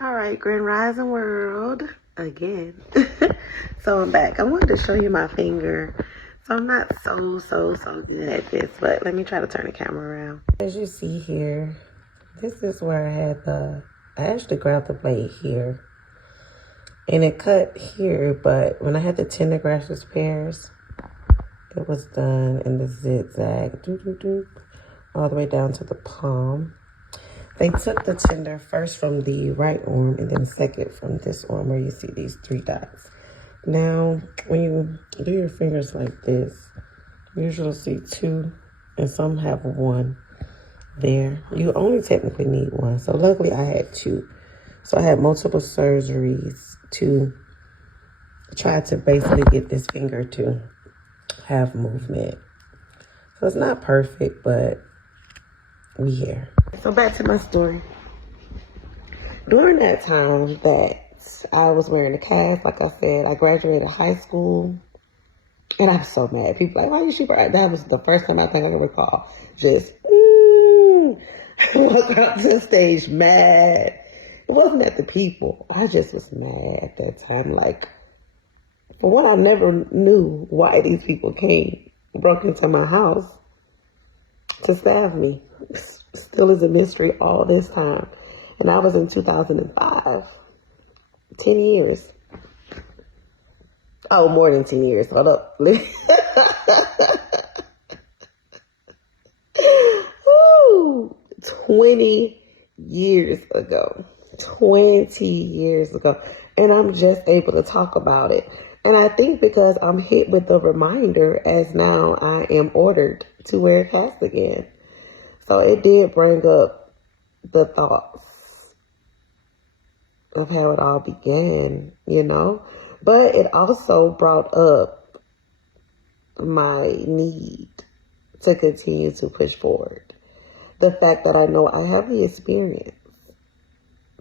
All right, Grand Rising World again. So I'm back. I wanted to show you my finger. So I'm not so good at this, but let me try to turn the camera around. As you see here, this is where I actually grabbed the blade here. And it cut here, but when I had the tender grafted pears, it was done in the zigzag, all the way down to the palm. They took the tender first from the right arm and then second from this arm where you see these 3 dots. Now, when you do your fingers like this, you usually see 2 and some have 1 there. You only technically need 1. So luckily I had 2. So I had multiple surgeries to try to basically get this finger to have movement. So it's not perfect, but we here. So back to my story. During that time that I was wearing a cast, like I said, I graduated high school, and I'm so mad. People like, why you shoot? That was the first time I think I can recall. Just walk out to the stage mad. It wasn't at the people. I just was mad at that time. Like, for one, I never knew why these people broke into my house to stab me. Still is a mystery all this time. And I was in 2005. 10 years. Oh, more than 10 years. Hold up. Woo! 20 years ago. 20 years ago. And I'm just able to talk about it. And I think because I'm hit with the reminder as now I am ordered to wear a cast again. So it did bring up the thoughts of how it all began, you know. But it also brought up my need to continue to push forward. The fact that I know I have the experience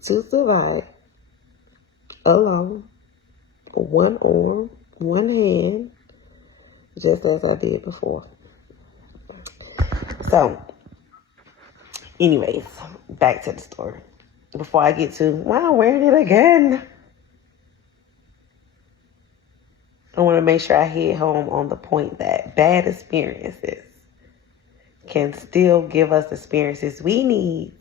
to survive alone, 1 arm, 1 hand, just as I did before. So, anyways, back to the story. Before I get to, wow, wearing it again, I want to make sure I hit home on the point that bad experiences can still give us experiences we need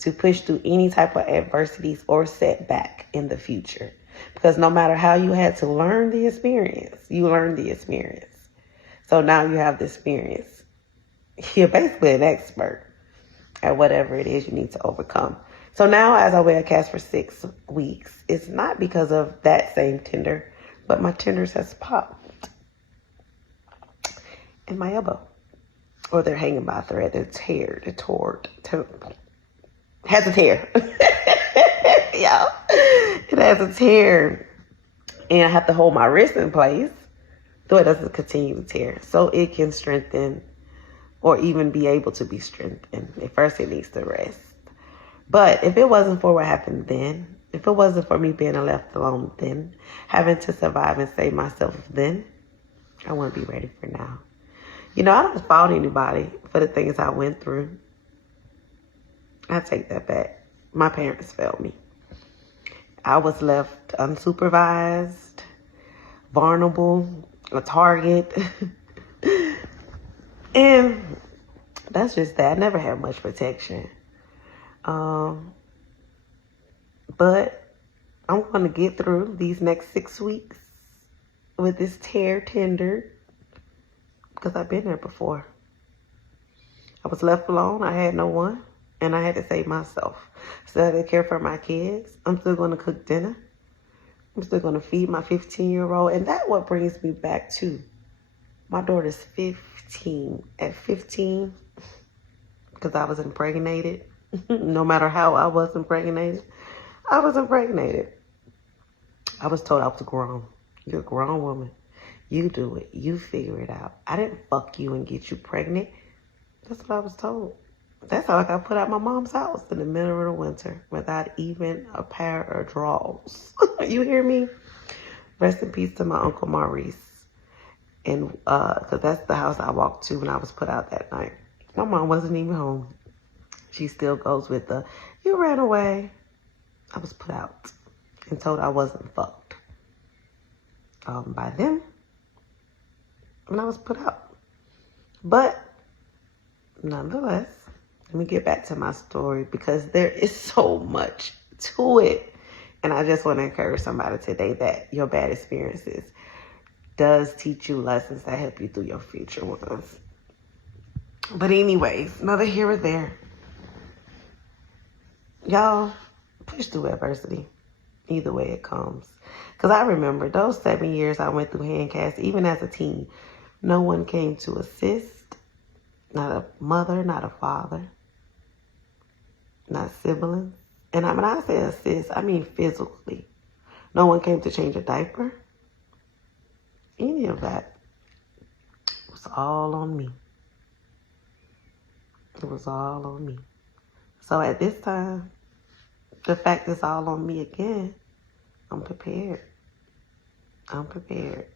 to push through any type of adversities or setback in the future. Because no matter how you had to learn the experience, you learned the experience. So now you have the experience. You're basically an expert at whatever it is you need to overcome. So now as I wear a cast for 6 weeks, it's not because of that same tender, but my tenders has popped in my elbow. Or they're hanging by a thread. They're teared. They're torn. Has a tear. Yeah. It has a tear. And I have to hold my wrist in place so it doesn't continue to tear. So it can strengthen or even be able to be strengthened. At first it needs to rest. But if it wasn't for what happened then, if it wasn't for me being left alone then, having to survive and save myself then, I want to be ready for now. You know, I don't fault anybody for the things I went through. I take that back. My parents failed me. I was left unsupervised, vulnerable, a target. And that's just that. I never had much protection. But I'm going to get through these next 6 weeks with this tear tender because I've been there before. I was left alone. I had no one. And I had to save myself. So I had to care for my kids. I'm still going to cook dinner. I'm still going to feed my 15-year-old. And that's what brings me back to my daughter's 15. At 15, because I was impregnated. No matter how I was impregnated, I was impregnated. I was told I was grown. You're a grown woman. You do it. You figure it out. I didn't fuck you and get you pregnant. That's what I was told. That's how I got put out my mom's house in the middle of the winter without even a pair of drawers. You hear me? Rest in peace to my Uncle Maurice. And because that's the house I walked to when I was put out that night. My mom wasn't even home. She still goes with the, you ran away. I was put out and told I wasn't fucked by them when I was put out. But nonetheless, let me get back to my story because there is so much to it. And I just want to encourage somebody today that your bad experiences does teach you lessons that help you through your future ones. But anyways, neither here or there. Y'all, push through adversity. Either way it comes. Because I remember those 7 years I went through handcast, even as a teen, no one came to assist. Not a mother, not a father, not siblings. And when I say assist, I mean physically. No one came to change a diaper. Any of that. It was all on me. It was all on me. So at this time, the fact it's all on me again, I'm prepared. I'm prepared.